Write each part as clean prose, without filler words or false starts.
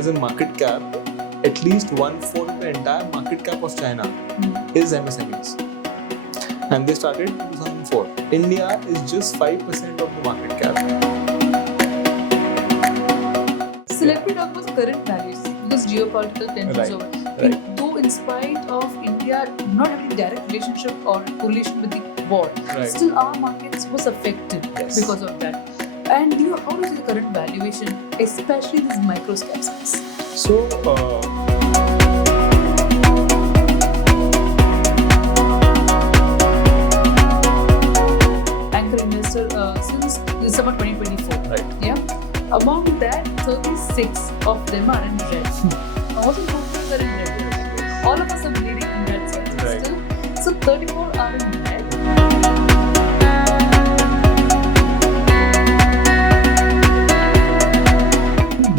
as a market cap, at least 1/4 of the entire market cap of China is MSMEs. And they started in 2004. India is just 5% of the market cap. So let me talk about the current values because geopolitical tensions over. Though in spite of India not having direct relationship or correlation with the war, still our markets was affected because of that. And how do you see the current valuation, especially this microcap space? So, anchor investor since December 2024. Right. Yeah. Among that, 36 of them are in red. Also, portfolios are in red. All of us are bleeding in that sense. Right. Still, so 34 are in red.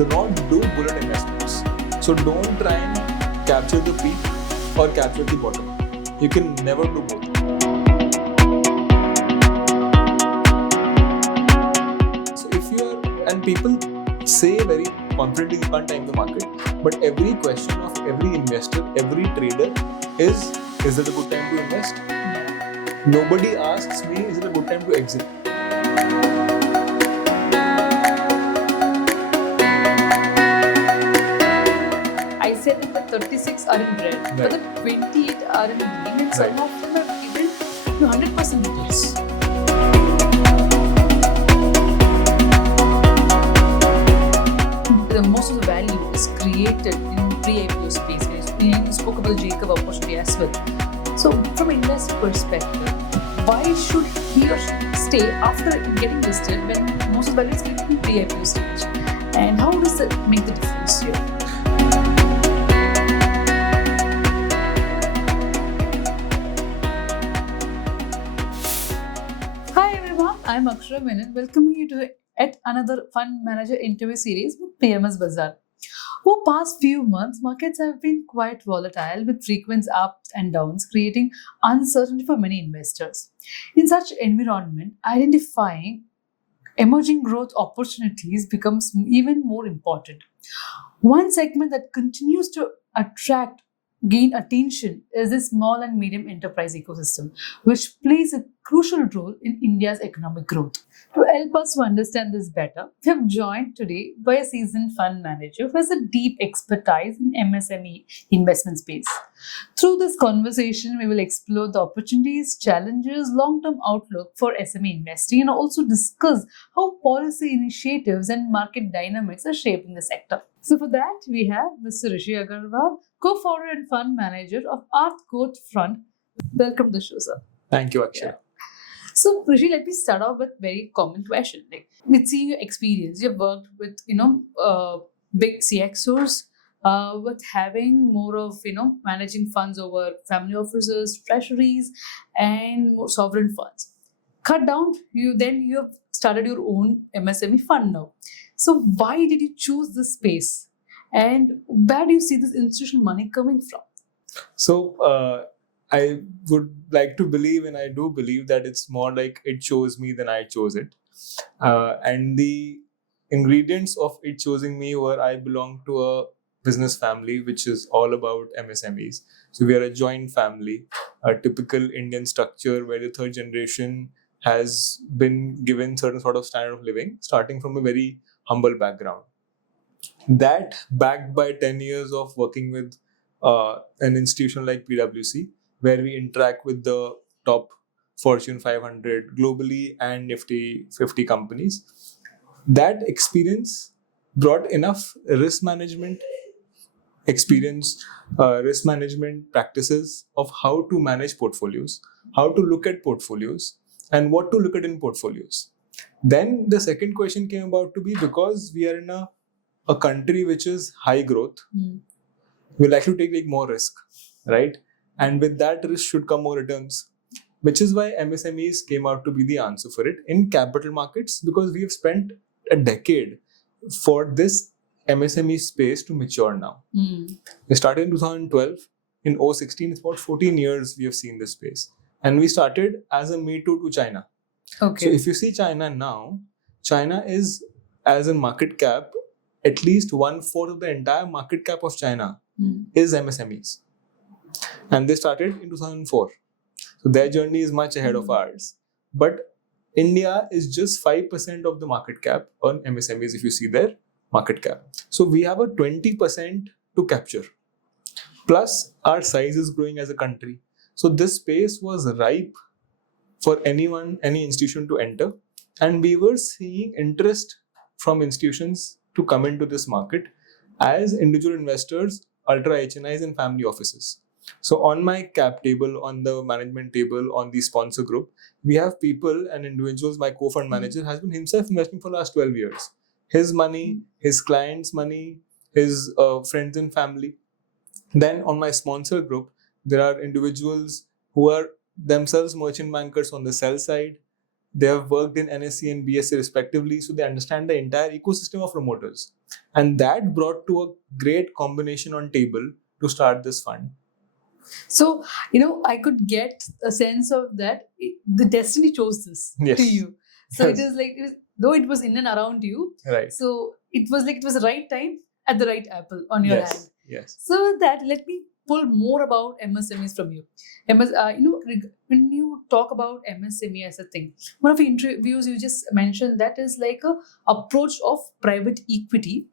Do not do bullet investments. So don't try and capture the peak or capture the bottom. You can never do both. So if you are, and people say very confidently you can't time the market, but every question of every investor, every trader is it a good time to invest? Nobody asks me, is it a good time to exit? I said that the 36 are in red, but the 28 are in green, and some of them have given 100% returns. Most of the value is created in pre-IPO space. You spoke about the Jacob opportunity as well. So, from an investor perspective, why should he or she stay after getting listed when most of the value is created in pre-IPO stage? And how does that make the difference here? Hi everyone, I'm Cr MSME. Welcoming you to yet another fund manager interview series with PMS Bazaar. Over past few months, markets have been quite volatile with frequent ups and downs, creating uncertainty for many investors. In such environment, identifying emerging growth opportunities becomes even more important. One segment that continues to gain attention is the small and medium enterprise ecosystem, which plays a crucial role in India's economic growth. To help us to understand this better, we have joined today by a seasoned fund manager who has a deep expertise in MSME investment space. Through this conversation, we will explore the opportunities, challenges, long-term outlook for SME investing, and also discuss how policy initiatives and market dynamics are shaping the sector. So for that, we have Mr. Rishi Agarwal, co-founder and fund manager of Aarth Growth Fund. Welcome to the show, sir. Thank you, Akshay. So, Rishi, let me start off with a very common question. Like, with seeing your experience, you've worked with, big CXOs, with having more of, managing funds over family offices, treasuries, and more sovereign funds. Cut down, you have started your own MSME fund now. So, why did you choose this space? And where do you see this institutional money coming from? So, I would like to believe, and I do believe, that it's more like it chose me than I chose it. And the ingredients of it choosing me were I belong to a business family which is all about MSMEs. So we are a joint family, a typical Indian structure where the third generation has been given certain sort of standard of living, starting from a very humble background. That backed by 10 years of working with an institution like PwC, where we interact with the top Fortune 500 globally and Nifty 50 companies. That experience brought enough risk management practices of how to manage portfolios, how to look at portfolios, and what to look at in portfolios. Then the second question came about to be, because we are in a country which is high growth, we like to take more risk, right? And with that risk should come more returns, which is why MSMEs came out to be the answer for it in capital markets, because we have spent a decade for this MSME space to mature now. We started in 2012. In 2016, it's about 14 years we have seen this space. And we started as a Me Too to China. Okay. So if you see China now, China is, as a market cap, at least 1/4 of the entire market cap of China is MSMEs. And they started in 2004. So their journey is much ahead of ours. But India is just 5% of the market cap on MSMEs if you see their market cap. So we have a 20% to capture. Plus, our size is growing as a country. So this space was ripe for anyone, any institution to enter. And we were seeing interest from institutions to come into this market as individual investors, ultra HNIs, and family offices. So on my cap table, on the management table, on the sponsor group, we have people and individuals. My co-fund manager has been himself investing for the last 12 years. His money, his clients' money, his friends and family. Then on my sponsor group, there are individuals who are themselves merchant bankers on the sell side. They have worked in NSE and BSE respectively, so they understand the entire ecosystem of promoters. And that brought to a great combination on table to start this fund. So, I could get a sense of that the destiny chose this to you. So Yes. it is like, though it was in and around you, Right. so it was like it was the right time at the right apple on your hand. Yes. So that let me pull more about MSMEs from you. When you talk about MSME as a thing, one of the interviews you just mentioned that is like a approach of private equity,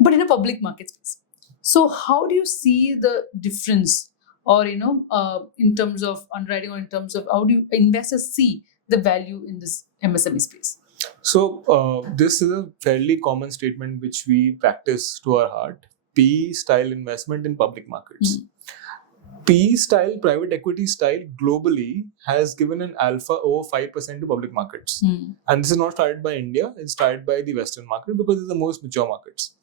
but in a public market space. So how do you see the difference, or in terms of underwriting, or in terms of how do you investors see the value in this MSME space? So this is a fairly common statement which we practice to our heart. PE style investment in public markets. PE style, private equity style globally has given an alpha over 5% to public markets. And this is not started by India, it's started by the Western market because it's the most mature markets.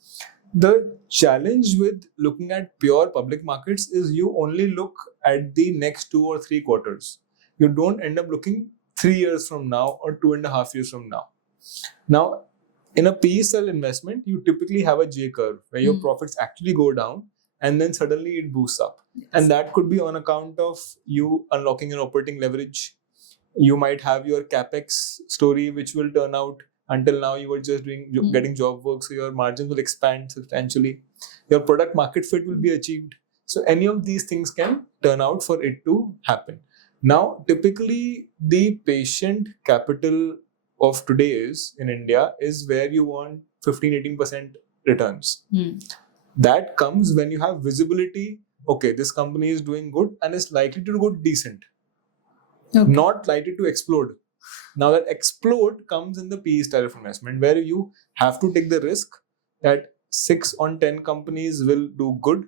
The challenge with looking at pure public markets is you only look at the next 2 or 3 quarters. You don't end up looking 3 years from now or 2.5 years from now. Now, in a PE style investment, you typically have a J curve where your profits actually go down and then suddenly it boosts up. Yes. And that could be on account of you unlocking an operating leverage. You might have your capex story, which will turn out until now you were just getting job work, so your margins will expand substantially. Your product market fit will be achieved. So any of these things can turn out for it to happen. Now, typically the patient capital of today is in India is where you want 15-18% returns. That comes when you have visibility. Okay, this company is doing good and is likely to do good decent. Okay. Not likely to explode. Now that explode comes in the PE style of investment where you have to take the risk that 6 on 10 companies will do good.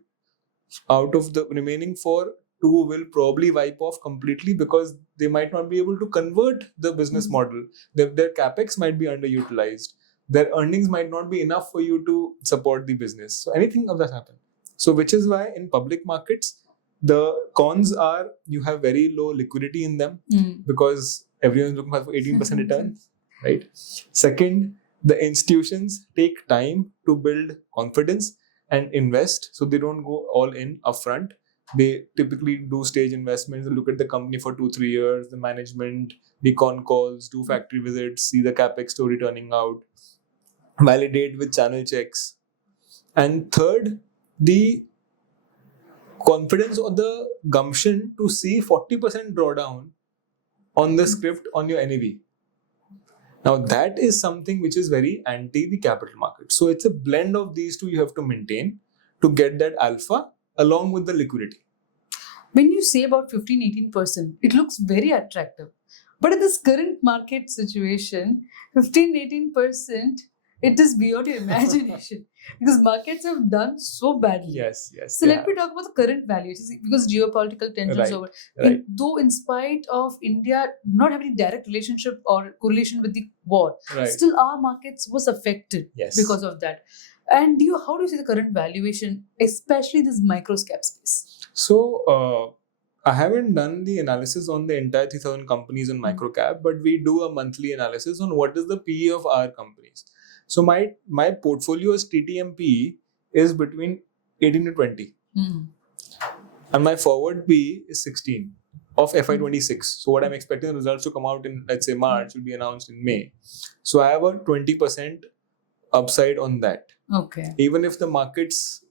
Out of the remaining 4, 2 will probably wipe off completely because they might not be able to convert the business model. Their capex might be underutilized. Their earnings might not be enough for you to support the business. So anything of that happen. So which is why in public markets, the cons are you have very low liquidity in them because everyone's looking for 18% return, right? Second, the institutions take time to build confidence and invest, so they don't go all in upfront. They typically do stage investments, look at the company for 2-3 years, the management, the con calls, do factory visits, see the capex story turning out, validate with channel checks. And third, the confidence or the gumption to see 40% drawdown on the script on your NAV. Now that is something which is very anti the capital market. So it's a blend of these two you have to maintain to get that alpha along with the liquidity. When you say about 15-18%, it looks very attractive. But in this current market situation, 15-18%, it is beyond your imagination because markets have done so badly. Yes. So let me talk about the current valuations because geopolitical tensions over. Right. Though in spite of India not having direct relationship or correlation with the war, still our markets was affected because of that. And how do you see the current valuation, especially this microcap space? So I haven't done the analysis on the entire 3,000 companies on microcap, but we do a monthly analysis on what is the PE of our companies. So my portfolio as TTM is between 18 to 20. And my forward PE is 16 of FY26. So what I'm expecting the results to come out in, let's say March, will be announced in May. So I have a 20% upside on that. Okay. Even if the markets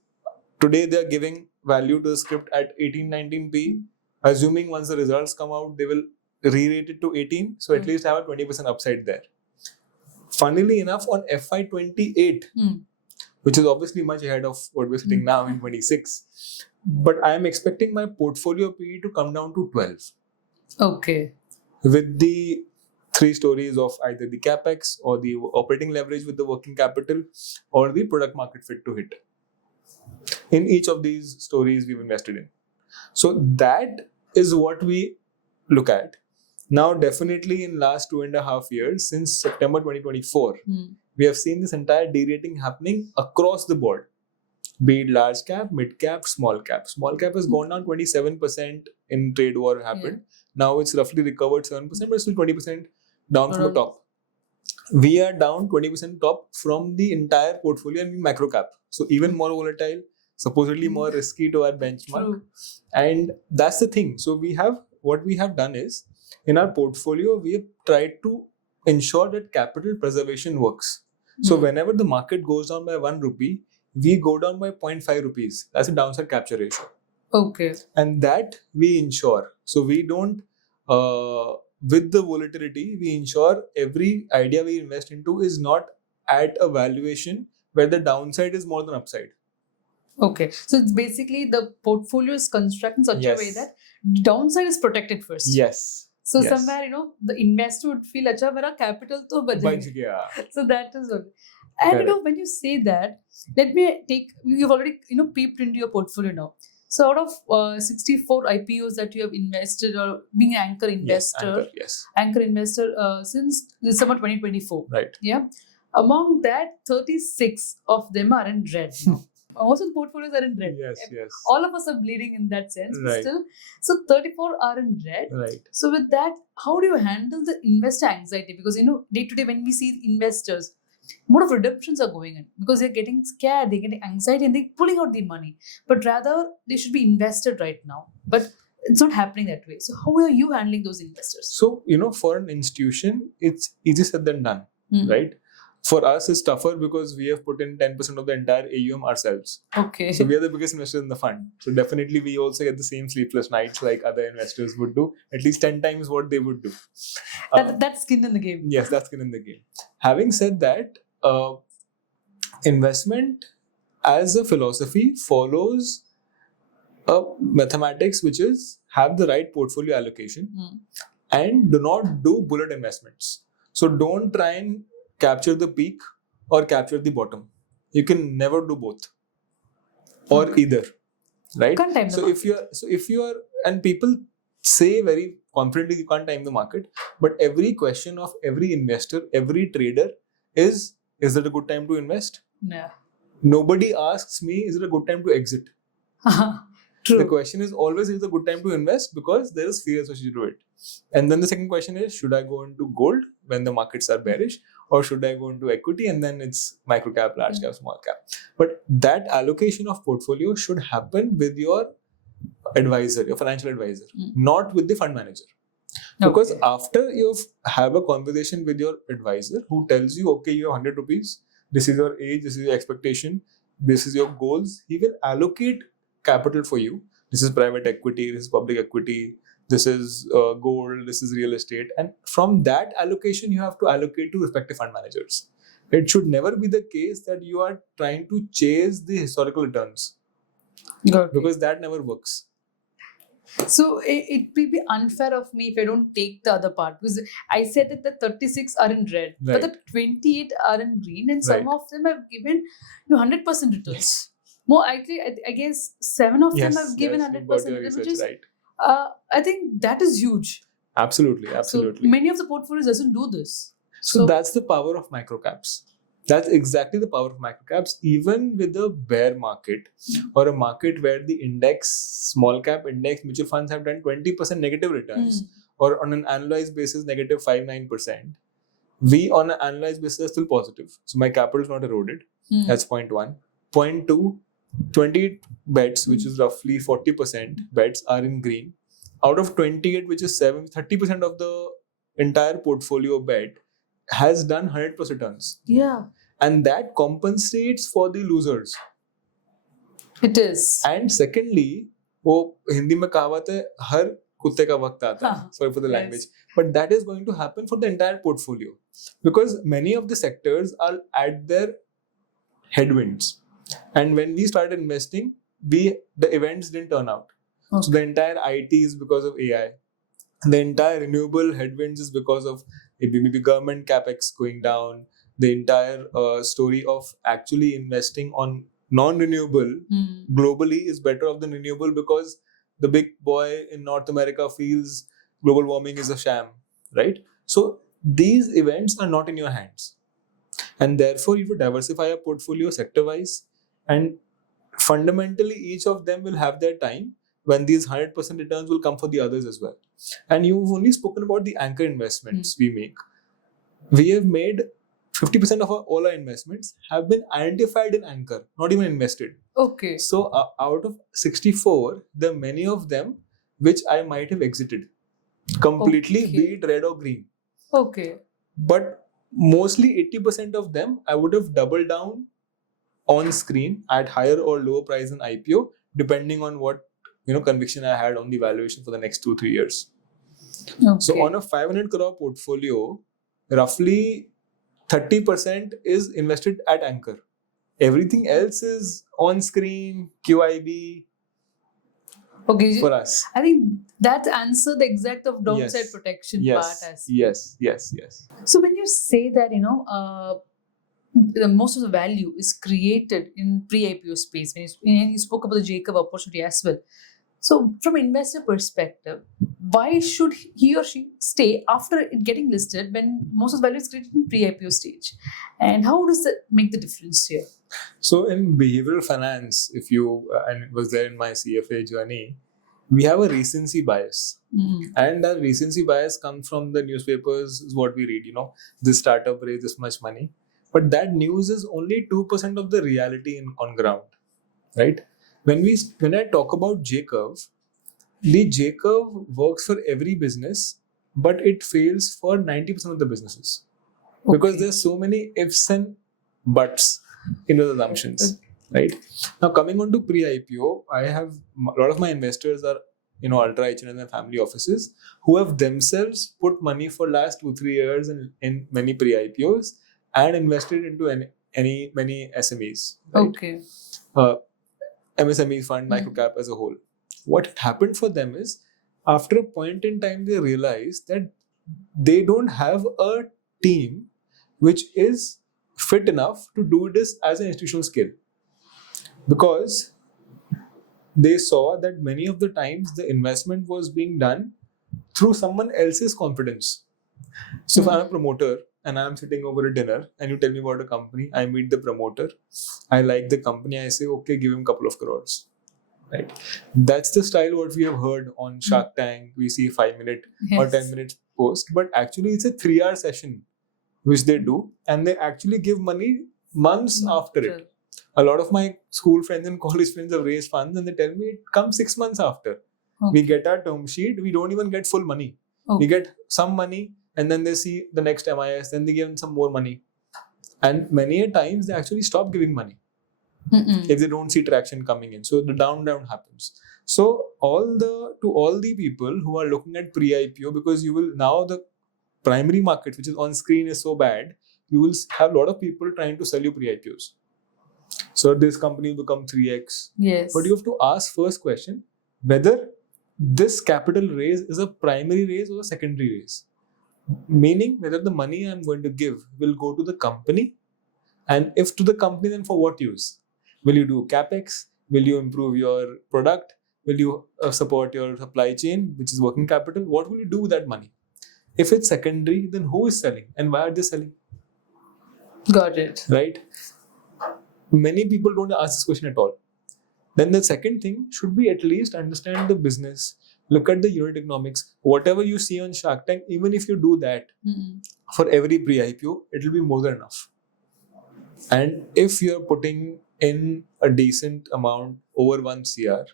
today they are giving value to the script at 18-19p, assuming once the results come out, they will re-rate it to 18. So at least have a 20% upside there. Funnily enough, on FY28, which is obviously much ahead of what we're sitting now in 26, but I am expecting my portfolio PE to come down to 12. Okay. With the 3 stories of either the capex or the operating leverage with the working capital or the product market fit to hit. In each of these stories we've invested in. So that is what we look at. Now, definitely in last 2.5 years, since September 2024, we have seen this entire de-rating happening across the board. Be it large cap, mid cap, small cap. Small cap has gone down 27% in trade war happened. Now it's roughly recovered 7%, but still 20% down from the top. We are down 20% top from the entire portfolio and macro cap. So even more volatile, supposedly more risky to our benchmark. True. And that's the thing. So what we have done is, in our portfolio, we have tried to ensure that capital preservation works. So whenever the market goes down by 1 rupee, we go down by 0.5 rupees. That's a downside capture ratio. Okay. And that we ensure. So we don't, with the volatility, we ensure every idea we invest into is not at a valuation where the downside is more than upside. Okay. So it's basically the portfolio is constructed in such a way that downside is protected first. Yes. So somewhere, the investor would feel, acha, mera capital to bach gaya. So that is what. And when you say that, let me take, you've already, peeped into your portfolio now. So out of 64 IPOs that you have invested or being an anchor investor, anchor investor since December 2024. Right. Yeah. Among that, 36 of them are in red now. Most of the portfolios are in red. Yes. All of us are bleeding in that sense. But Right. still, so 34 are in red. Right. So with that, how do you handle the investor anxiety? Because, day to day when we see investors, more of redemptions are going in because they're getting scared, they're getting anxiety and they're pulling out the money. But rather, they should be invested right now. But it's not happening that way. So how are you handling those investors? So, for an institution, it's easier said than done, right? For us, it's tougher because we have put in 10% of the entire AUM ourselves. Okay. So we are the biggest investors in the fund. So definitely we also get the same sleepless nights like other investors would do, at least 10 times what they would do. That's skin in the game. Yes, that's skin in the game. Having said that, investment as a philosophy follows a mathematics which is have the right portfolio allocation and do not do bullet investments. So don't try and capture the peak or capture the bottom. You can never do both or either, right? Can't time So if you are, and people say very confidently you can't time the market, but every question of every investor, every trader is it a good time to invest? Yeah. Nobody asks me, is it a good time to exit? True. The question is always, is it a good time to invest? Because there is fear associated to it. And then the second question is, should I go into gold when the markets are bearish? Or should I go into equity? And then it's microcap, large cap, small cap. But that allocation of portfolio should happen with your advisor, your financial advisor, not with the fund manager. Because after you have a conversation with your advisor who tells you, okay, you have 100 rupees, this is your age, this is your expectation, this is your goals, he will allocate capital for you. This is private equity, this is public equity, this is gold, this is real estate. And from that allocation, you have to allocate to respective fund managers. It should never be the case that you are trying to chase the historical returns. Because that never works. So it will be unfair of me if I don't take the other part, because I said that the 36 are in red, but the 28 are in green, and some of them have given 100% returns. Yes. More actually, I guess 7 of them have given 100% returns, which is I think that is huge. Absolutely. So many of the portfolios doesn't do this. So that's the power of microcaps. That's exactly the power of microcaps. Even with a bear market or a market where the small cap index mutual funds have done 20% negative returns or on an annualized basis negative 5-9%, we on an annualized basis are still positive. So my capital is not eroded. That's point one. Point two, 20 bets, which is roughly 40% bets, are in green. Out of 28, which is 30% of the entire portfolio bet, has done 100% returns. Yeah. and that compensates for the losers. It is. And secondly, वो हिंदी में कहावत है हर कुत्ते का वक्त आता है. Sorry for the language. But that is going to happen for the entire portfolio because many of the sectors are at their headwinds. And when we started investing, the events didn't turn out. Okay. So the entire IT is because of AI. The entire renewable headwinds is because of maybe government capex going down. The entire story of actually investing on non-renewable globally is better off than renewable because the big boy in North America feels global warming is a sham, right? So these events are not in your hands. And therefore, you would diversify your portfolio sector-wise, and fundamentally, each of them will have their time when these 100% returns will come for the others as well. And you've only spoken about the anchor investments we make. We have made 50% of all our investments have been identified in anchor, not even invested. Okay. So out of 64, there are many of them which I might have exited completely, be it red or green. Okay. But mostly 80% of them, I would have doubled down on screen at higher or lower price than IPO, depending on what conviction I had on the valuation for the next 2-3 years. Okay. So on a 500 crore portfolio, roughly 30% is invested at anchor. Everything else is on screen, QIB. Okay, for us. I think that answered the exact of downside protection part. Yes. So when you say that, most of the value is created in pre-IPO space, when you spoke about the Jacob opportunity as well. So from investor perspective, why should he or she stay after it getting listed when most of the value is created in pre-IPO stage? And how does that make the difference here? So in behavioral finance, if you, and it was there in my CFA journey, we have a recency bias. And that recency bias comes from the newspapers, is what we read, this startup raised this much money. But that news is only 2% of the reality on ground, right? When I talk about J-curve, the J-curve works for every business, but it fails for 90% of the businesses. Okay. Because there's so many ifs and buts in those assumptions, right? Now coming on to pre-IPO, I have a lot of my investors are ultra H&M and family offices who have themselves put money for last 2-3 years in many pre-IPOs and invested into many SMEs. Right? Okay. MSME Fund, Microcap as a whole. What happened for them is, after a point in time, they realized that they don't have a team which is fit enough to do this as an institutional skill. Because they saw that many of the times the investment was being done through someone else's confidence. So if I'm a promoter and I'm sitting over a dinner and you tell me about a company, I meet the promoter, I like the company, I say, okay, give him a couple of crores. Right? That's the style what we have heard on Shark Tank. We see 5-minute or 10-minute post, but actually it's a 3-hour session which they do, and they actually give money months after it. A lot of my school friends and college friends have raised funds and they tell me it comes 6 months after. Okay. We get our term sheet, we don't even get full money. Okay. We get some money and then they see the next MIS, then they give them some more money. And many a times they actually stop giving money if they don't see traction coming in. So the down happens. So to all the people who are looking at pre-IPO, because you will now the primary market which is on screen is so bad, you will have a lot of people trying to sell you pre-IPOs. So this company will become 3x. Yes. But you have to ask first question whether this capital raise is a primary raise or a secondary raise. Meaning whether the money I'm going to give will go to the company, and if to the company, then for what use? Will you do capex? Will you improve your product? Will you support your supply chain, which is working capital? What will you do with that money? If it's secondary, then who is selling and why are they selling? Got it. Right? Many people don't ask this question at all. Then the second thing should be at least understand the business. Look at the unit economics. Whatever you see on Shark Tank, even if you do that for every pre-IPO, it will be more than enough. And if you're putting in a decent amount over 1 CR,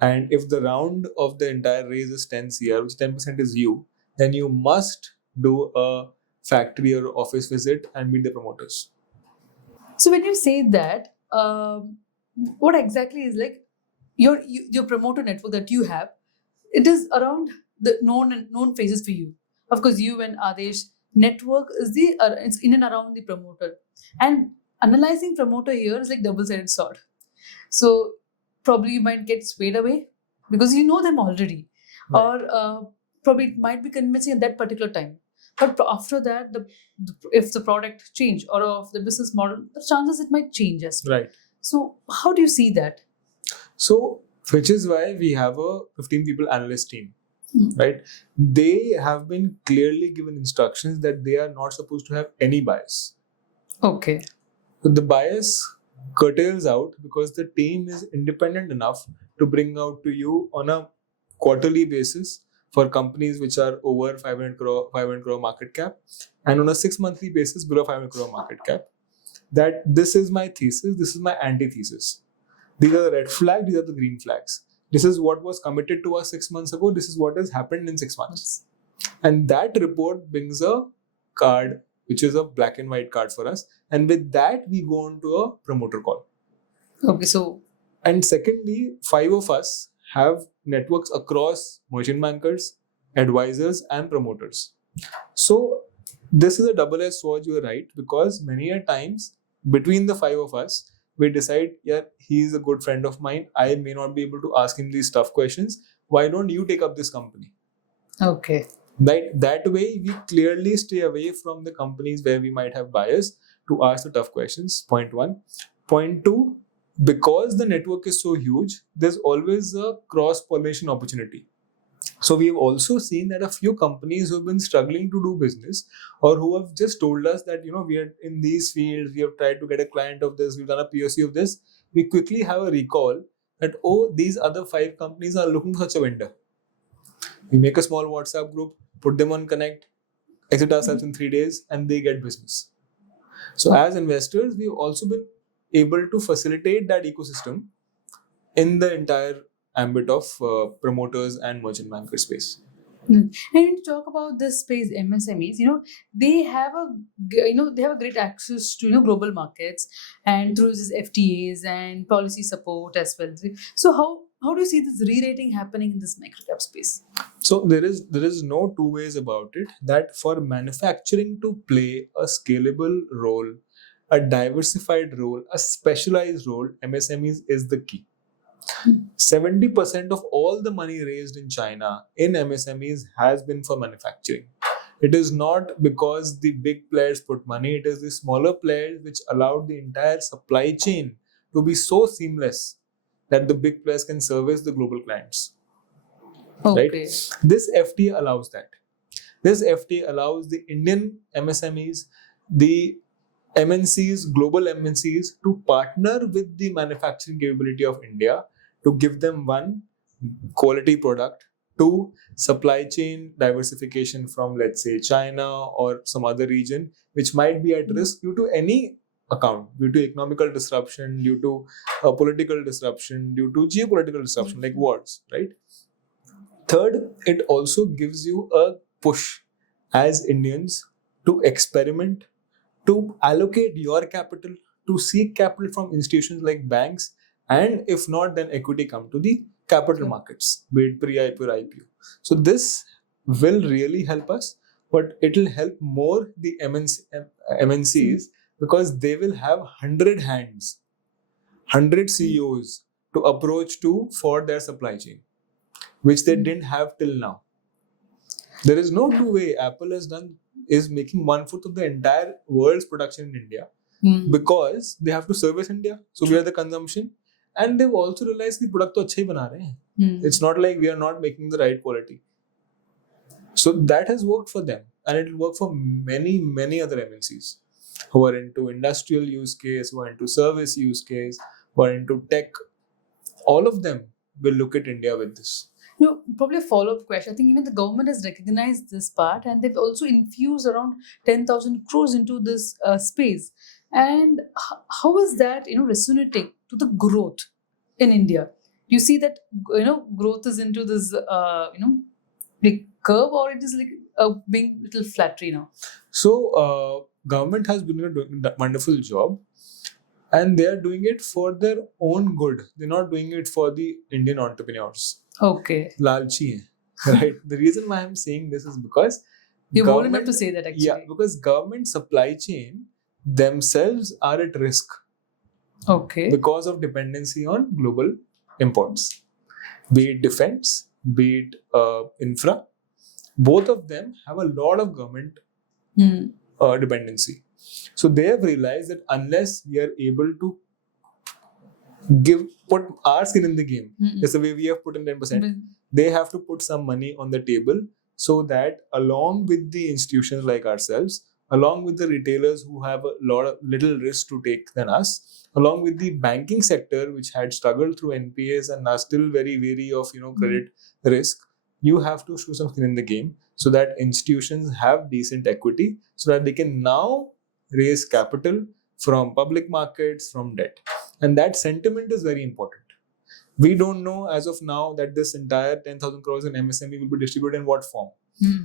and if the round of the entire raise is 10 CR, which 10% is you, then you must do a factory or office visit and meet the promoters. So when you say that, what exactly is like your promoter network that you have? It is around the known phases for you. Of course, you and Adesh network is it's in and around the promoter, and analyzing promoter here is like double-sided sword. So probably you might get swayed away because you know them already, Right. or probably it might be convincing at that particular time. But after that, if the product change or of the business model, the chances it might change as well. Right. So how do you see that? So, which is why we have a 15 people analyst team, right? They have been clearly given instructions that they are not supposed to have any bias. Okay. So the bias curtails out because the team is independent enough to bring out to you on a quarterly basis for companies which are over 500 crore market cap, and on a 6 monthly basis below 500 crore market cap, that this is my thesis, this is my antithesis. These are the red flags, these are the green flags. This is what was committed to us 6 months ago, this is what has happened in 6 months. And that report brings a card, which is a black and white card for us. And with that, we go on to a promoter call. Okay, so. And secondly, 5 of us have networks across merchant bankers, advisors, and promoters. So this is a double-edged sword, you're right, because many a times between the 5 of us, we decide, yeah, he's a good friend of mine. I may not be able to ask him these tough questions. Why don't you take up this company? Okay. Right? That way, we clearly stay away from the companies where we might have bias to ask the tough questions. Point one. Point two, because the network is so huge, there's always a cross-pollination opportunity. So we have also seen that a few companies who have been struggling to do business or who have just told us that, we are in these fields, we have tried to get a client of this, we've done a POC of this, we quickly have a recall that, these other 5 companies are looking for such a vendor. We make a small WhatsApp group, put them on Connect, exit ourselves in 3 days, and they get business. So as investors, we've also been able to facilitate that ecosystem in the entire ambit of promoters and merchant banker space. And when you talk about this space, MSMEs, they have a great access to global markets and through these FTAs and policy support as well. So how do you see this re-rating happening in this microcap space? So there is no two ways about it, that for manufacturing to play a scalable role, a diversified role, a specialized role, MSMEs is the key. 70% of all the money raised in China in MSMEs has been for manufacturing. It is not because the big players put money, it is the smaller players which allowed the entire supply chain to be so seamless that the big players can service the global clients. Okay. Right? This FTA allows that. This FTA allows the Indian MSMEs, the MNCs, global MNCs, to partner with the manufacturing capability of India to give them, 1, quality product, 2, supply chain diversification from, let's say, China or some other region which might be at risk due to any account, due to economical disruption, due to political disruption, due to geopolitical disruption like wars, right? Third, it also gives you a push as Indians to experiment, to allocate your capital, to seek capital from institutions like banks, and if not, then equity come to the capital markets, be it pre-IPO or IPO. So this will really help us, but it will help more the MNCs because they will have 100 hands, 100 CEOs to approach to for their supply chain, which they didn't have till now. There is no two way. Apple is making 1/4 of the entire world's production in India because they have to service India. So we are the consumption. And they've also realized the product to अच्छे ही बना रहे हैं. It's not like we are not making the right quality. So that has worked for them, and it will work for many, many other MNCs who are into industrial use case, who are into service use case, who are into tech. All of them will look at India with this. Probably a follow-up question. I think even the government has recognized this part, and they've also infused around 10,000 crores into this space. And how is that resonating to the growth in India? Do you see that growth is into this big curve, or it is like being a little flattery now? So government has been doing a wonderful job. and they are doing it for their own good. They're not doing it for the Indian entrepreneurs. Okay. Lalchi hai, right? The reason why I'm saying this is because You're bold enough to say that actually. Yeah, because government supply chain themselves are at risk. Okay. Because of dependency on global imports. Be it defense, be it infra, both of them have a lot of government dependency. So they have realized that unless we are able to put our skin in the game, just the way we have put in 10%, they have to put some money on the table so that along with the institutions like ourselves, along with the retailers who have little risk to take than us, along with the banking sector which had struggled through NPAs and are still very wary of credit risk, you have to show some skin in the game so that institutions have decent equity so that they can now raise capital from public markets, from debt. And that sentiment is very important. We don't know as of now that this entire 10,000 crores in MSME will be distributed in what form.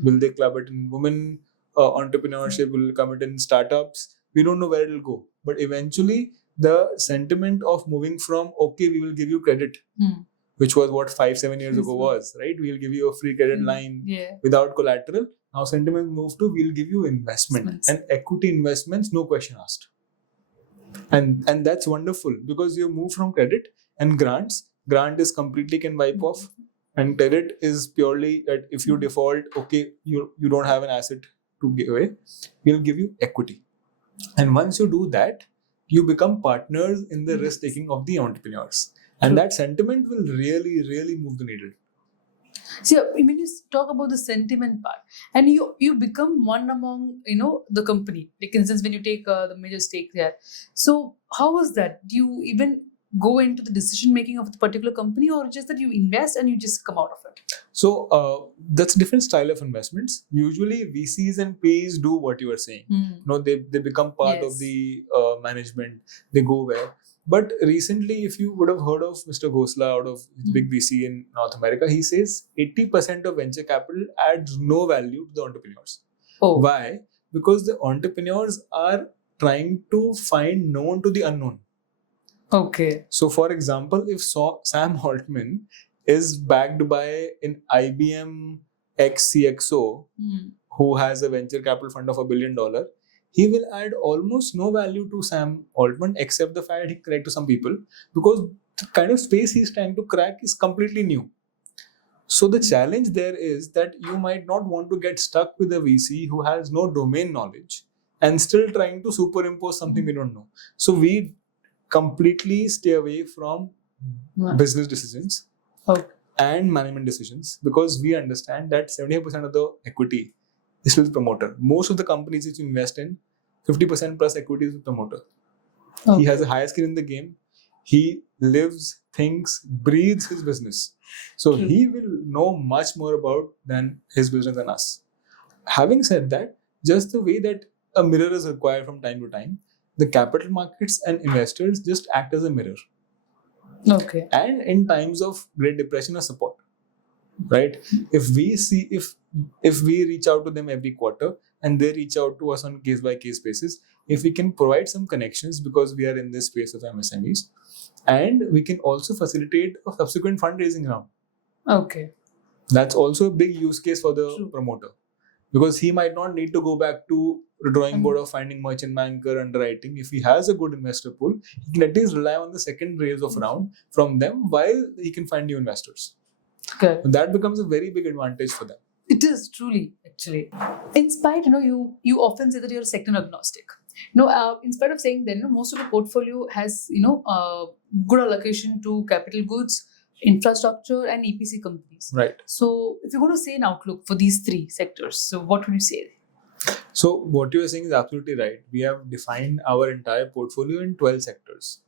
Will they club it in women entrepreneurship? Will it come it in startups? We don't know where it will go. But eventually, the sentiment of moving from, okay, we will give you credit, which was what 5-7 years ago was, right? We'll give you a free credit line without collateral. Now sentiment moved to, we'll give you investment and equity investments, no question asked. And that's wonderful because you move from credit and grants. Grant is completely can wipe off, and credit is purely that if you default, okay, you don't have an asset to give away, we'll give you equity. And once you do that, you become partners in the risk taking of the entrepreneurs. And that sentiment will really, really move the needle. See, when you talk about the sentiment part, and you become one among the company. Like, instance, when you take the major stake there. So how was that? Do you even go into the decision making of the particular company, or just that you invest and you just come out of it? So that's a different style of investments. Usually VCs and PEs do what you are saying. They become part of the management. They go where. But recently, if you would have heard of Mr. Ghosla out of big VC in North America, he says 80% of venture capital adds no value to the entrepreneurs. Oh. Why? Because the entrepreneurs are trying to find known to the unknown. Okay. So, for example, if Sam Altman is backed by an IBM ex-CXO who has a venture capital fund of $1 billion, he will add almost no value to Sam Altman except the fact he connects to some people because the kind of space he's trying to crack is completely new. So the challenge there is that you might not want to get stuck with a VC who has no domain knowledge and still trying to superimpose something we don't know. So we completely stay away from business decisions and management decisions because we understand that 75% of the equity is with the promoter. Most of the companies that you invest in, 50% plus equity is with the promoter. Okay. He has a higher skin in the game. He lives, thinks, breathes his business. So he will know much more about than his business than us. Having said that, just the way that a mirror is required from time to time, the capital markets and investors just act as a mirror. Okay. And in times of Great Depression or support, right? If we reach out to them every quarter and they reach out to us on case by case basis, if we can provide some connections because we are in this space of MSMEs, and we can also facilitate a subsequent fundraising round. Okay. That's also a big use case for the promoter because he might not need to go back to the drawing board of finding merchant banker, underwriting. If he has a good investor pool, he can at least rely on the second raise of round from them while he can find new investors. Okay. That becomes a very big advantage for them. It is truly, actually. In spite, you often say that you're sector agnostic. In spite of saying that, most of the portfolio has, good allocation to capital goods, infrastructure, and EPC companies. Right. So, if you're going to say an outlook for these three sectors, so what would you say? So, what you are saying is absolutely right. We have defined our entire portfolio in 12 sectors,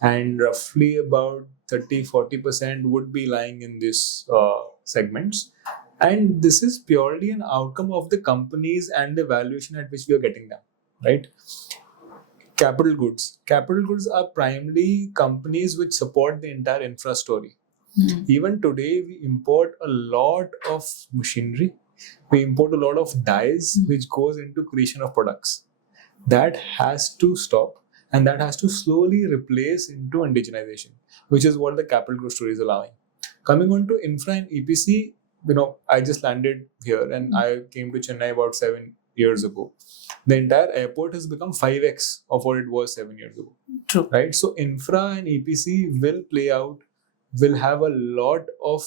and roughly about 30-40% would be lying in these segments. And this is purely an outcome of the companies and the valuation at which we are getting them, right? Capital goods. Capital goods are primarily companies which support the entire infra story. Even today, we import a lot of machinery. We import a lot of dyes which goes into creation of products. That has to stop. and that has to slowly replace into indigenization, which is what the capital growth story is allowing. Coming on to infra and EPC, I just landed here and I came to Chennai about 7 years ago. The entire airport has become 5x of what it was 7 years ago. True. Right? So infra and EPC will play out, will have a lot of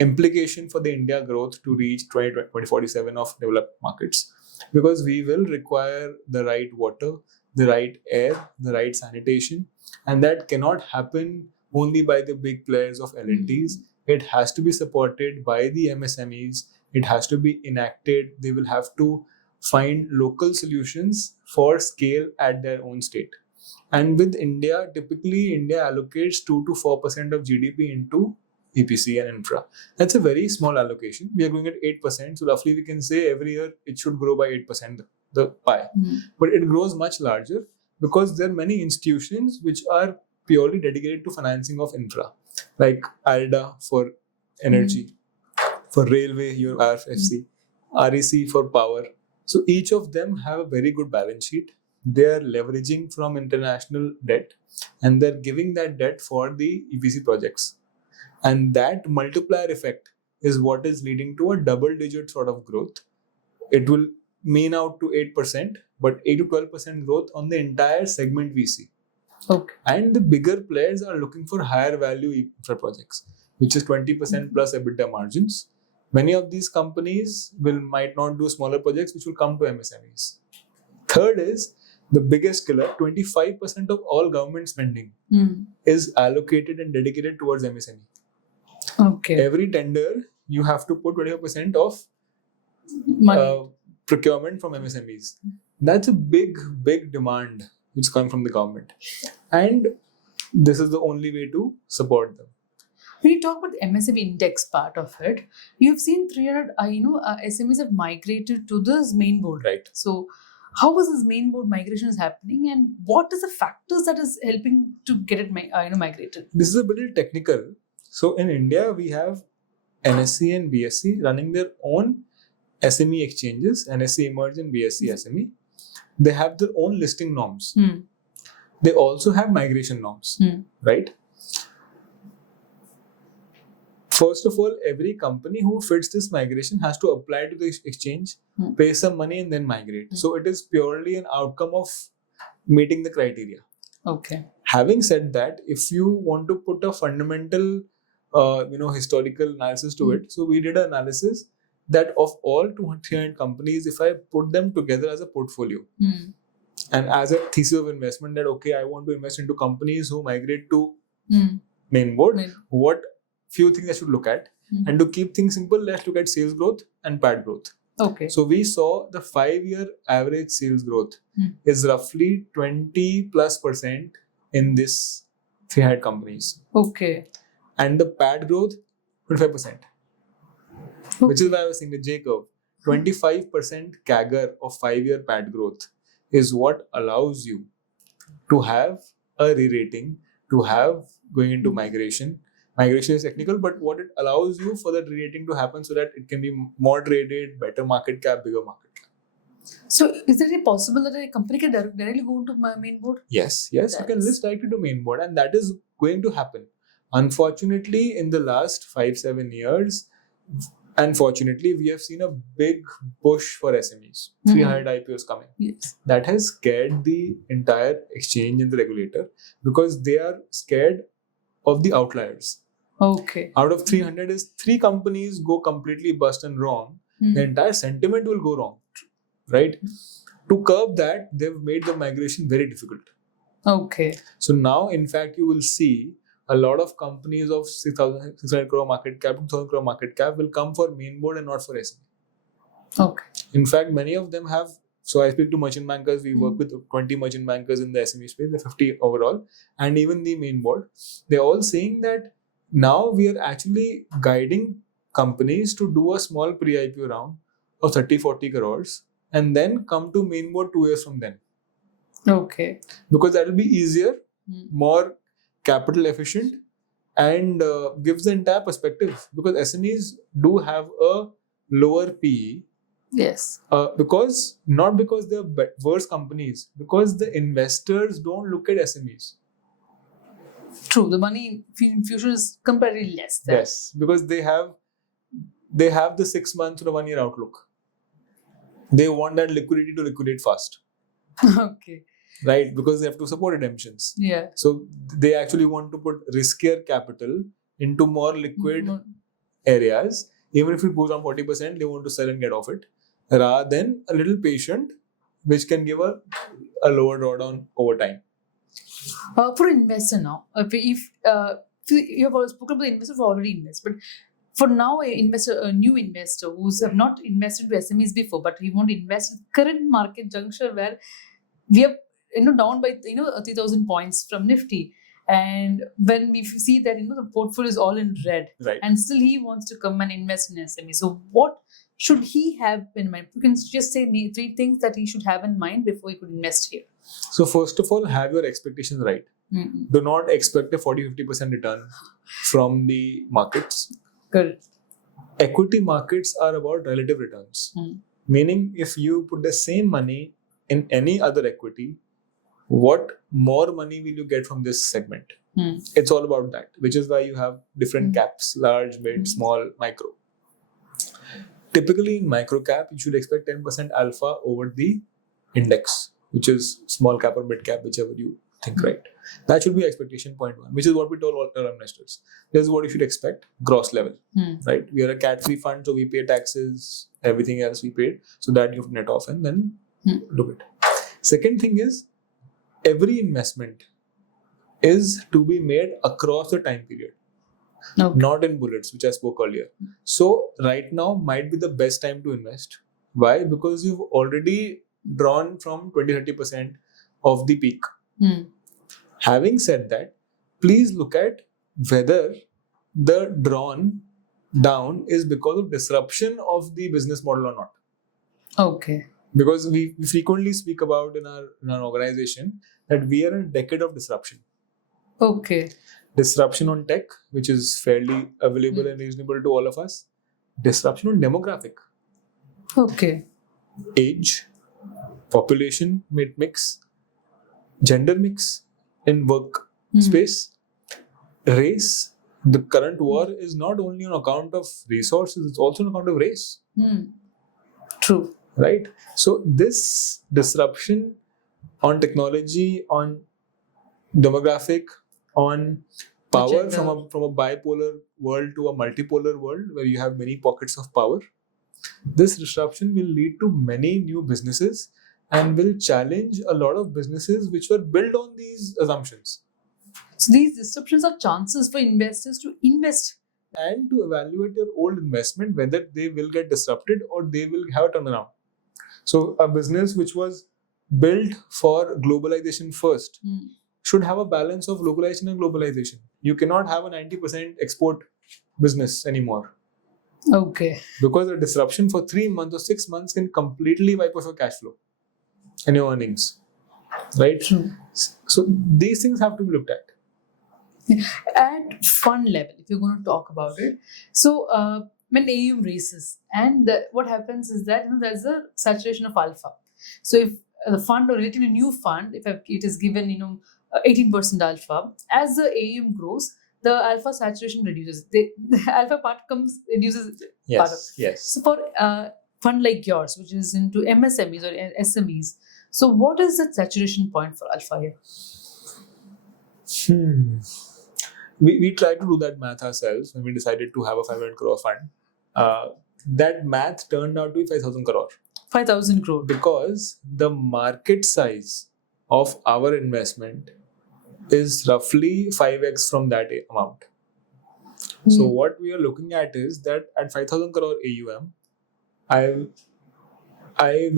implication for the India growth to reach 2047 of developed markets, because we will require the right water, the right air, the right sanitation, and that cannot happen only by the big players of L&Ts. It has to be supported by the MSMEs. It has to be enacted. They will have to find local solutions for scale at their own state. And with India, typically India allocates 2 to 4% of GDP into EPC and infra. That's a very small allocation. We are going at 8%. So roughly we can say every year it should grow by 8%, the pie. But it grows much larger because there are many institutions which are purely dedicated to financing of infra, like ALDA for energy, for railway, your RFC, REC for power. So each of them have a very good balance sheet. They are leveraging from international debt and they're giving that debt for the EPC projects. And that multiplier effect is what is leading to a double-digit sort of growth. It will mean out to 8%, but 8 to 12% growth on the entire segment we see. Okay. And the bigger players are looking for higher value infra projects, which is 20% plus EBITDA margins. Many of these companies might not do smaller projects, which will come to MSMEs. Third is the biggest killer: 25% of all government spending is allocated and dedicated towards MSME. Okay. Every tender, you have to put 25% of procurement from MSMEs. That's a big demand which is coming from the government. And this is the only way to support them. When you talk about the MSME index part of it, you've seen 300 SMEs have migrated to this main board. Right. So how is this main board migration is happening, and what is the factors that is helping to get it migrated? This is a bit technical. So in India, we have NSE and BSE running their own SME exchanges, NSE Emerge and BSE SME. They have their own listing norms. They also have migration norms, right? First of all, every company who fits this migration has to apply to the exchange, pay some money and then migrate. So it is purely an outcome of meeting the criteria. Okay. Having said that, if you want to put a fundamental, historical analysis to it, so we did an analysis that of all 200 companies, if I put them together as a portfolio and as a thesis of investment, that okay, I want to invest into companies who migrate to main board, what few things I should look at. And to keep things simple, let's look at sales growth and PAT growth. Okay. So we saw the 5-year average sales growth is roughly 20+% in this 300 companies. Okay. And the PAT growth, 25%. Which is why I was saying the J curve. 25% CAGR of 5-year PAT growth is what allows you to have a re-rating, to have going into migration. Migration is technical, but what it allows you for that re-rating to happen so that it can be more traded, better market cap, bigger market cap. So is it possible that a company can directly go into my main board? Yes. You can list directly to main board, and that is going to happen. Unfortunately, in the last 5-7 years, unfortunately, we have seen a big push for SMEs. 300 IPOs coming. Yes. That has scared the entire exchange and the regulator because they are scared of the outliers. Okay. Out of 300 is 3 companies go completely bust and wrong. The entire sentiment will go wrong. Right? To curb that, they've made the migration very difficult. Okay. So now, in fact, you will see a lot of companies of 6,600 crore market cap, 2,000 crore market cap will come for main board and not for SME. Okay. In fact, many of them have. So I speak to merchant bankers. We work with 20 merchant bankers in the SME space, the 50 overall, and even the main board. They're all saying that now we are actually guiding companies to do a small pre-IPO round of 30-40 crores and then come to main board 2 years from then. Okay. Because that will be easier, more capital efficient, and gives the entire perspective. Because SMEs do have a lower PE Yes. Not because they're worse companies, because the investors don't look at SMEs. True. The money infusion is comparatively less there. Yes, because they have the 6 months or 1 year outlook. They want that liquidity to liquidate fast. Okay. Right, because they have to support redemptions. Yeah. So they actually want to put riskier capital into more liquid areas. Even if it goes on 40%, they want to sell and get off it, rather than a little patient, which can give a lower drawdown over time. For investor now, if you have already spoken about the investor who already invest, but for now, a new investor who's have not invested into SMEs before, but he want to invest in current market juncture where we are down by 3,000 points from Nifty, and when we see that the portfolio is all in red, Right. and still he wants to come and invest in SME. So what should he have in mind? You can just say 3 things that he should have in mind before he could invest here. So first of all, have your expectations right. Do not expect a 40-50% return from the markets. Good. Equity markets are about relative returns. Meaning, if you put the same money in any other equity, what more money will you get from this segment? It's all about that, which is why you have different caps: large, mid, small, micro. Typically in microcap, you should expect 10% alpha over the index, which is small cap or mid cap, whichever you think, right? That should be expectation point 1, which is what we told all our investors. This is what you should expect, gross level, right? We are a cat-free fund, so we pay taxes, everything else we paid, so that you net off and then do it. Second thing is, every investment is to be made across the time period. Okay. Not in bullets, which I spoke earlier. So right now might be the best time to invest. Why? Because you've already drawn from 20-30% of the peak. Having said that, please look at whether the drawn down is because of disruption of the business model or not. Okay. Because we frequently speak about in our organization that we are in a decade of disruption. Okay. Disruption on tech, which is fairly available and reasonable to all of us. Disruption on demographic. Okay. Age, population mix, gender mix in work space, race. The current war is not only on account of resources, it's also on account of race. True. Right? So this disruption on technology, on demographic, on power from a bipolar world to a multipolar world where you have many pockets of power, this disruption will lead to many new businesses and will challenge a lot of businesses which were built on these assumptions. So these disruptions are chances for investors to invest and to evaluate your old investment, whether they will get disrupted or they will have a turnaround. So a business which was built for globalization first should have a balance of localization and globalization. You cannot have a 90% export business anymore. Okay. Because a disruption for 3 months or 6 months can completely wipe off your cash flow and your earnings. Right? So these things have to be looked at. At fund level, if you're going to talk about it, so when AUM races, and what happens is that there's a saturation of alpha. So if the fund or relatively new fund, if it is given 18% alpha, as the AUM grows, the alpha saturation reduces. The alpha part reduces. Part of. Yes. So for fund like yours, which is into MSMEs or SMEs, so what is the saturation point for alpha here? We tried to do that math ourselves when we decided to have a 500 crore fund. That math turned out to be 5,000 crore. 5,000 crore. Because the market size of our investment is roughly 5x from that amount. So what we are looking at is that at 5,000 crore AUM, I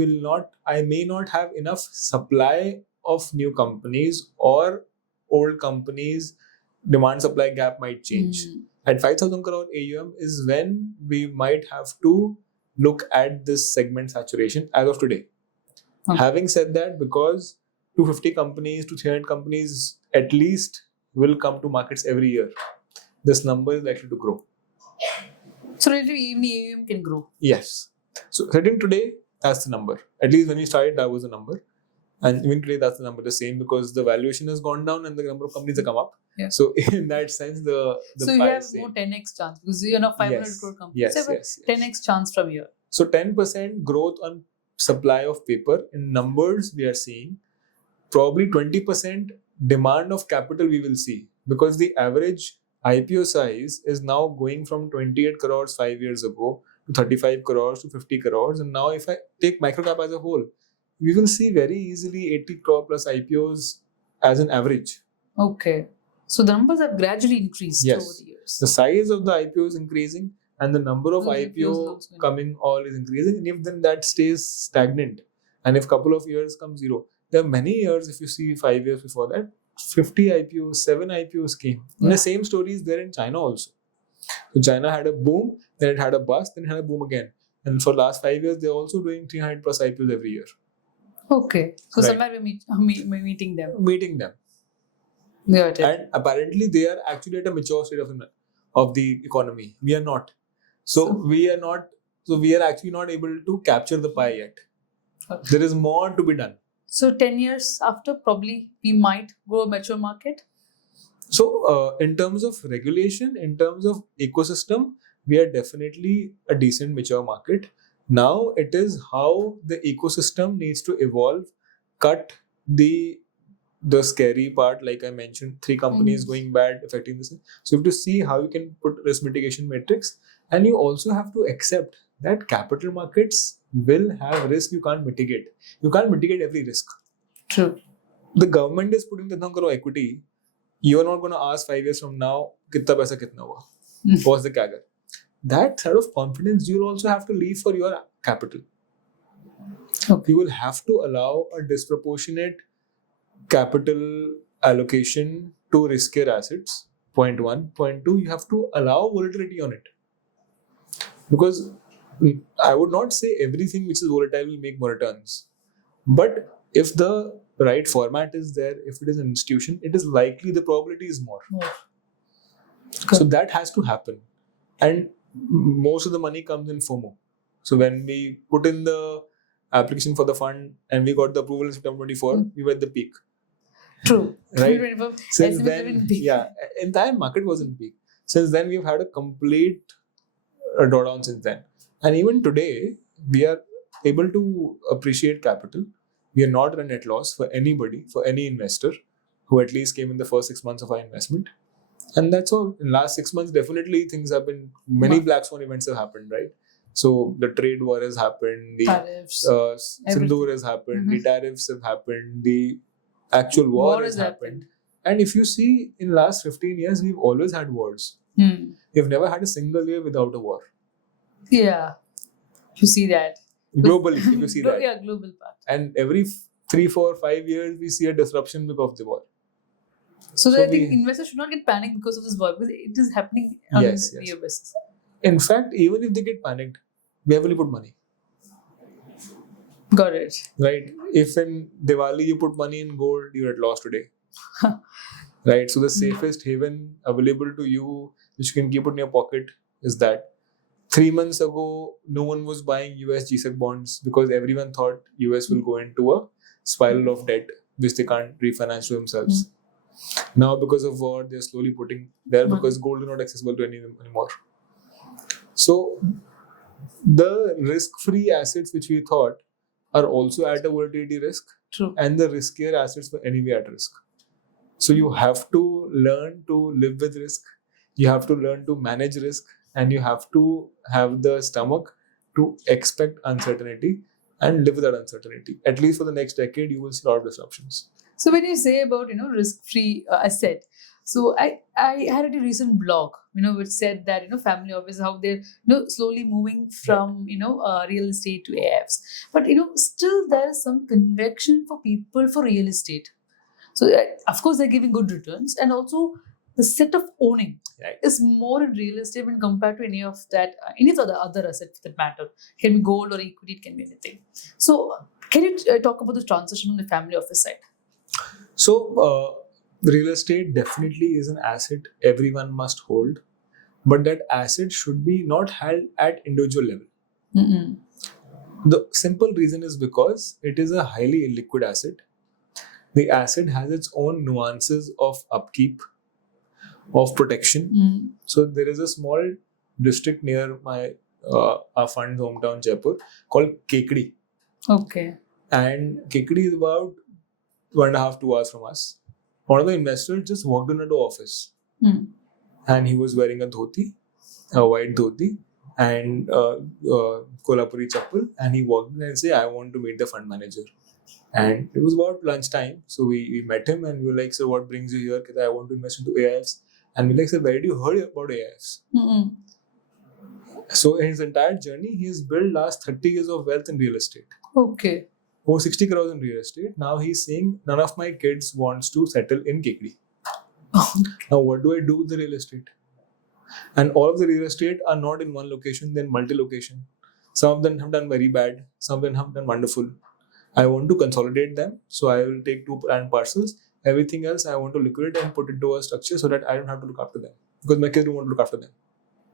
may not have enough supply of new companies, or old companies, demand supply gap might change. At 5,000 crore AUM is when we might have to look at this segment saturation as of today. Having said that, because 250 companies to 300 companies at least will come to markets every year, this number is likely to grow. So relatively even the AUM can grow. Yes. So sitting today, that's the number. At least when we started, that was the number. And even today, that's the number the same because the valuation has gone down and the number of companies have come up. Yeah. So in that sense, the so you pie have is same. more 10x chance because you're now 500 Yes. crore company. Yes, So you have yes, a yes. 10x chance from here. So 10% growth on supply of paper in numbers we are seeing. Probably 20% demand of capital we will see because the average IPO size is now going from 28 crores 5 years ago to 35 crores to 50 crores. And now if I take microcap as a whole, we will see very easily 80 crore plus IPOs as an average. Okay. So the numbers have gradually increased Yes. over the years. The size of the IPO is increasing and the number of Those IPOs IPO also coming all is increasing. And if then that stays stagnant and if couple of years come zero, there are many years, if you see 5 years before that, 50 IPOs, 7 IPOs came. And the same story is there in China also. So China had a boom, then it had a bust, then it had a boom again. And for last 5 years, they're also doing 300 plus IPOs every year. Okay. So Right. somewhere we're meeting them. Meeting them. Got it. And apparently they are actually at a mature state of the economy. We are not. So we are actually not able to capture the pie yet. Okay. There is more to be done. So 10 years after, probably we might go a mature market. So in terms of regulation, in terms of ecosystem, we are definitely a decent mature market. Now it is how the ecosystem needs to evolve, cut the scary part, like I mentioned, 3 companies going bad, affecting this. So you have to see how you can put risk mitigation matrix, and you also have to accept that capital markets will have risk you can't mitigate. You can't mitigate every risk. True. The government is putting the crore equity. You are not going to ask 5 years from now, kitna paisa kitna hua? What's the CAGR? That sort of confidence you will also have to leave for your capital. Okay. You will have to allow a disproportionate capital allocation to riskier assets. Point 1. Point 2, you have to allow volatility on it. Because I would not say everything which is volatile will make more returns. But if the right format is there, if it is an institution, it is likely the probability is more. So that has to happen. And most of the money comes in FOMO. So when we put in the application for the fund and we got the approval in September 24, we were at the peak. True. Right? 2024, Since SME then, peak. yeah, entire market was in peak. Since then, we've had a complete drawdown since then. And even today, we are able to appreciate capital. We are not at a net loss for anybody, for any investor who at least came in the first 6 months of our investment. And that's all. In the last 6 months, definitely things have been, many black swan events have happened, right? So the trade war has happened, the Tariffs, Sindoor has happened, the tariffs have happened, the actual war has happened. And if you see, in the last 15 years, we've always had wars. We've never had a single year without a war. Yeah. You see that. Globally, if you see that. Yeah, global part. And every 3, 4, 5 years, we see a disruption because of the war. So I think investors should not get panicked because of this war, because it is happening on a year basis. In fact, even if they get panicked, we heavily put money. Got it. Right? If in Diwali you put money in gold, you're at loss today. Right? So the safest haven available to you, which you can keep it in your pocket, is that. 3 months ago, no one was buying US GSEC bonds because everyone thought US will go into a spiral of debt, which they can't refinance to themselves. Now, because of war, they're slowly putting there because gold is not accessible to anyone anymore. So, the risk-free assets which we thought are also at a volatility risk. True. And the riskier assets were anyway at risk. So, you have to learn to live with risk. You have to learn to manage risk. And you have to have the stomach to expect uncertainty and live with that uncertainty. At least for the next decade, you will see a lot of disruptions. So when you say about risk-free asset, so I had a recent blog which said that family office, how they're slowly moving from real estate to AIFs, but still there is some conviction for people for real estate. So of course they're giving good returns, and also the set of owning is more in real estate when compared to any of the other assets that matter. It can be gold or equity, it can be anything. So can you talk about the transition from the family office side? So real estate definitely is an asset everyone must hold, but that asset should be not held at individual level. The simple reason is because it is a highly illiquid asset. The asset has its own nuances of upkeep, of protection. So there is a small district near my our fund's hometown, Jaipur, called Kekdi. Okay. And Kekdi is about 1.5 2 hours from us. One of the investors just walked into the office, and he was wearing a dhoti, a white dhoti, and Kolhapuri chappal, and he walked in and said, "I want to meet the fund manager." And it was about lunchtime, so we met him and we were like, "So what brings you here?" Because I want to invest into AIFs. And we like, "So where did you heard about AIFs?" So in his entire journey, he has built last 30 years of wealth in real estate. Okay. Over 60 crores in real estate. Now he's saying, none of my kids wants to settle in Kekdi. Now what do I do with the real estate? And all of the real estate are not in one location, they're multi-location. Some of them have done very bad, some of them have done wonderful. I want to consolidate them, so I will take 2 land parcels. Everything else I want to liquidate and put into a structure so that I don't have to look after them, because my kids don't want to look after them.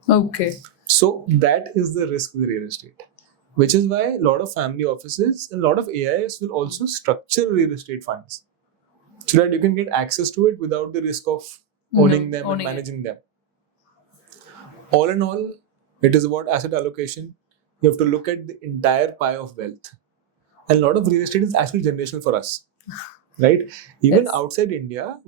Okay. So that is the risk with real estate, which is why a lot of family offices and a lot of AIS will also structure real estate funds so that you can get access to it without the risk of owning them and managing them. All in all, it is about asset allocation. You have to look at the entire pie of wealth. And a lot of real estate is actually generational for us, right? Even outside India,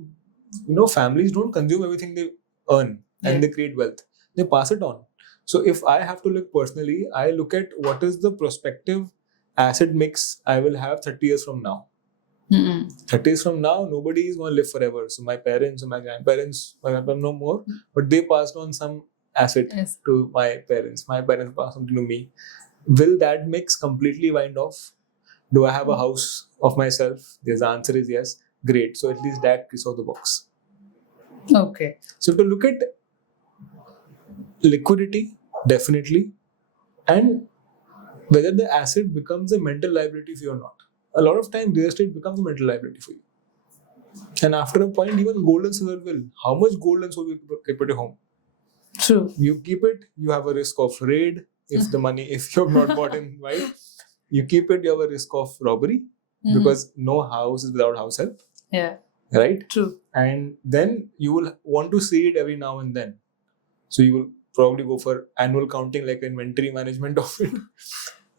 families don't consume everything they earn and they create wealth. They pass it on. So if I have to look personally, I look at what is the prospective asset mix I will have 30 years from now. 30 years from now, nobody is going to live forever. So my parents or my grandparents, no more, but they passed on some asset to my parents. My parents passed on to me. Will that mix completely wind off? Do I have a house of myself? The answer is yes. Great. So at least that is out of the box. Okay. So to look at liquidity, definitely, and whether the asset becomes a mental liability for you or not. A lot of time, real estate becomes a mental liability for you. And after a point, even gold and silver will. How much gold and silver you keep at your home? True. You keep it, you have a risk of raid if you have not bought in, right? You keep it, you have a risk of robbery because no house is without house help. Yeah. Right? True. And then you will want to see it every now and then. So you will probably go for annual counting, like inventory management of it.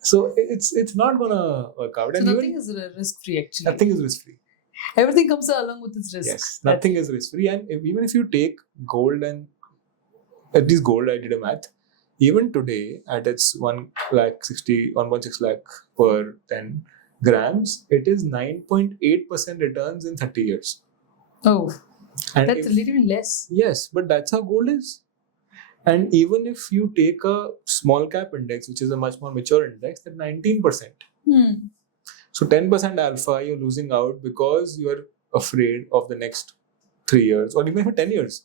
So it's not gonna work out. So nothing is risk-free actually. Nothing is risk-free. Everything comes along with its risks. Yes, nothing is risk-free. And even if you take gold and at least gold, I did a math. Even today, at its 1.6 lakh per 10 grams, it is 9.8% returns in 30 years. Oh, and that's a little less. Yes, but that's how gold is. And even if you take a small cap index, which is a much more mature index, that's 19%. So 10% alpha, you're losing out because you're afraid of the next 3 years or even for 10 years.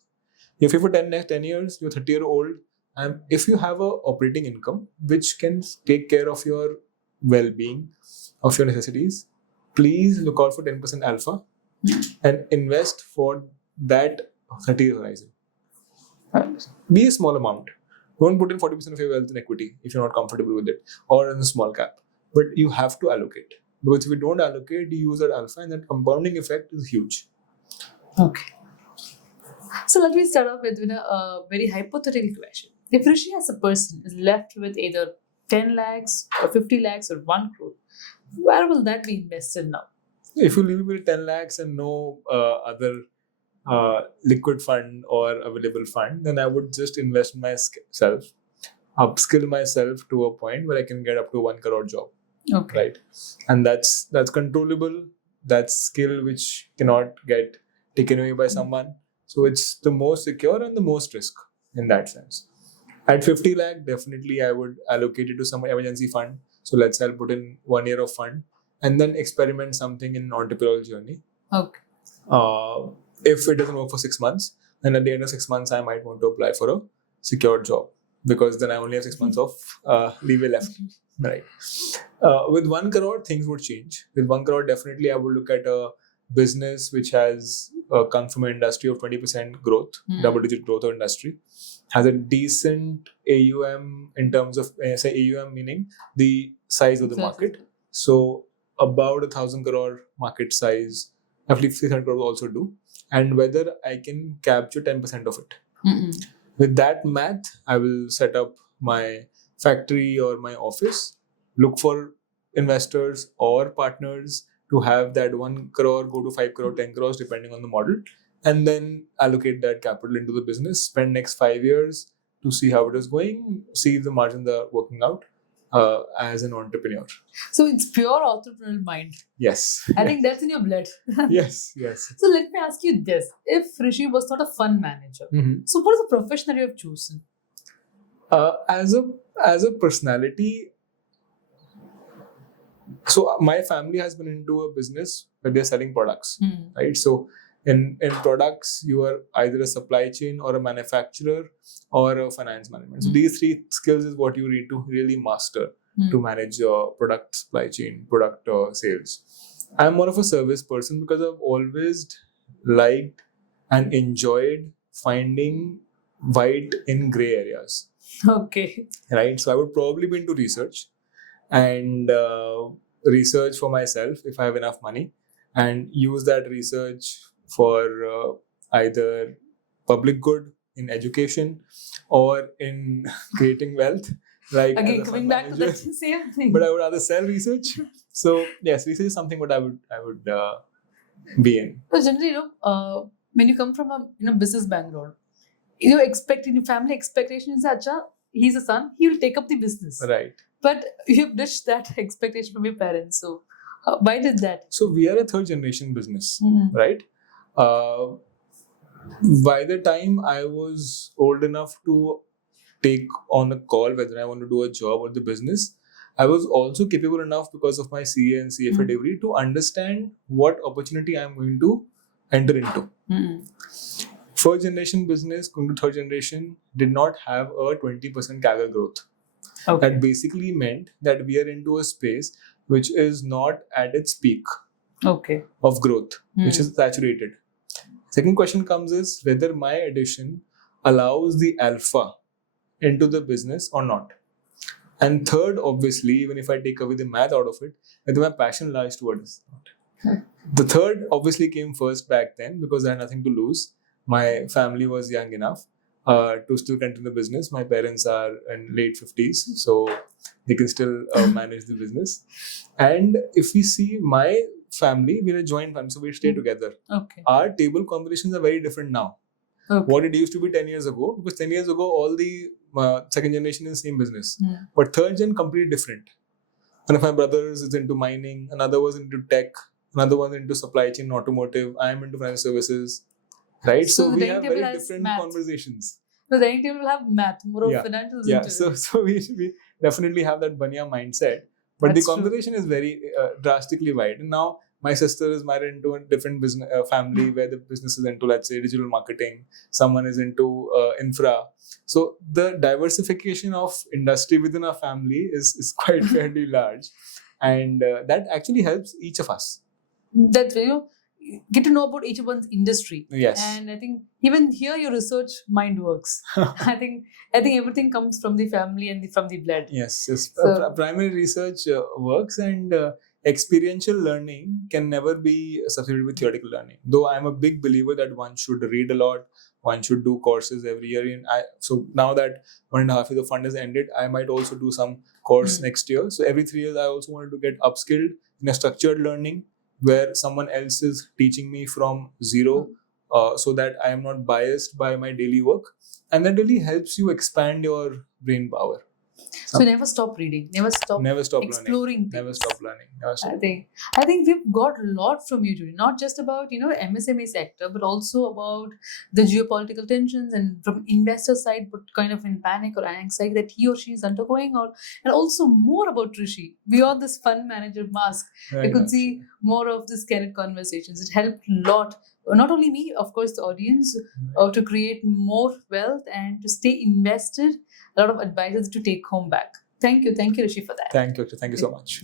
If you for next 10 years, you're 30-year-old, and if you have a operating income which can take care of your well-being, of your necessities, please look out for 10% alpha and invest for that 30-year horizon. Be a small amount. Don't put in 40% of your wealth in equity if you're not comfortable with it, or in a small cap. But you have to allocate. Because if you don't allocate, you use that alpha, and that compounding effect is huge. Okay. So let me start off with a very hypothetical question. If Rishi as a person is left with either 10 lakhs or 50 lakhs or 1 crore, where will that be invested now? If you leave with 10 lakhs and no other liquid fund or available fund, then I would just invest myself, upskill myself to a point where I can get up to 1 crore job. Okay. Right. And that's controllable. That's skill which cannot get taken away by someone. So it's the most secure and the most risk in that sense. At 50 lakh, definitely I would allocate it to some emergency fund. So let's say I'll put in 1 year of fund and then experiment something in an entrepreneurial journey. Okay. If it doesn't work for 6 months, then at the end of 6 months, I might want to apply for a secured job because then I only have 6 months of leeway left. Right. With 1 crore, things would change. With 1 crore, definitely I would look at a business which has comes from an industry of 20% growth, double-digit growth of industry, has a decent AUM in terms of, say AUM meaning the size of the market. So about 1,000 crore market size, roughly 600 crore also do, and whether I can capture 10% of it. With that math, I will set up my factory or my office, look for investors or partners to have that 1 crore go to 5 crore, 10 crores, depending on the model, and then allocate that capital into the business, spend next 5 years to see how it is going, see if the margins are working out as an entrepreneur. So it's pure entrepreneurial mind. Yes. I think that's in your blood. Yes. So let me ask you this. If Rishi was not a fund manager, so what is the profession that you have chosen? As a personality, so my family has been into a business where they're selling products, right? So in products, you are either a supply chain or a manufacturer or a finance management. So these three skills is what you need to really master to manage your product supply chain, product sales. I'm more of a service person because I've always liked and enjoyed finding white in gray areas. Okay. Right. So I would probably be into research and research for myself if I have enough money, and use that research for either public good in education or in creating wealth. Like again, coming back to the same thing. But I would rather sell research. So yes, research is something what I would be in. So generally, when you come from a business background, you expect in your family expectation is that he's a son, he will take up the business. Right. But you've ditched that expectation from your parents. So why did that? So we are a third generation business, right? By the time I was old enough to take on a call whether I want to do a job or the business, I was also capable enough because of my CA and CFA degree to understand what opportunity I'm going to enter into. First generation business, going to third generation, did not have a 20% CAGR growth. Okay. That basically meant that we are into a space which is not at its peak of growth, which is saturated. Second question comes is whether my addition allows the alpha into the business or not. And third, obviously, even if I take away the math out of it, whether my passion lies towards it. The third obviously came first back then because I had nothing to lose. My family was young enough to still continue the business. My parents are in late 50s, so they can still manage the business. And if we see my family, we're a joint family, so we stay together. Okay. Our table conversations are very different now. Okay. What it used to be 10 years ago, because 10 years ago, all the second generation is the same business. But third gen, completely different. One of my brothers is into mining, another was into tech, another one into supply chain, automotive, I am into financial services. Right? So we have very different conversations. So the dining table will have math, more of financials. Yeah, so we definitely have that Banya mindset. But the conversation is very drastically wide. And now my sister is married into a different business family where the business is into, let's say, digital marketing. Someone is into infra. So the diversification of industry within our family is quite fairly large. And that actually helps each of us. That's get to know about each of one's industry. Yes. And I think even here your research mind works. I think everything comes from the family and from the blood. Yes. So, primary research works, and experiential learning can never be substituted with theoretical learning. Though I'm a big believer that one should read a lot, one should do courses every year. So now that 1.5 years the fund has ended, I might also do some course next year. So every 3 years I also wanted to get upskilled in a structured learning where someone else is teaching me from zero, so that I am not biased by my daily work. And that really helps you expand your brain power. So never stop reading, never stop exploring learning. Never stop learning. I think we've got a lot from you today, not just about MSME sector, but also about the geopolitical tensions, and from investor side, but kind of in panic or anxiety that he or she is undergoing, and also more about Rishi beyond this fund manager mask. I could see more of this kind of conversations. It helped a lot. Not only me, of course, the audience, to create more wealth and to stay invested. A lot of advices to take home back. Thank you, Rishi, for that. Thank you so much.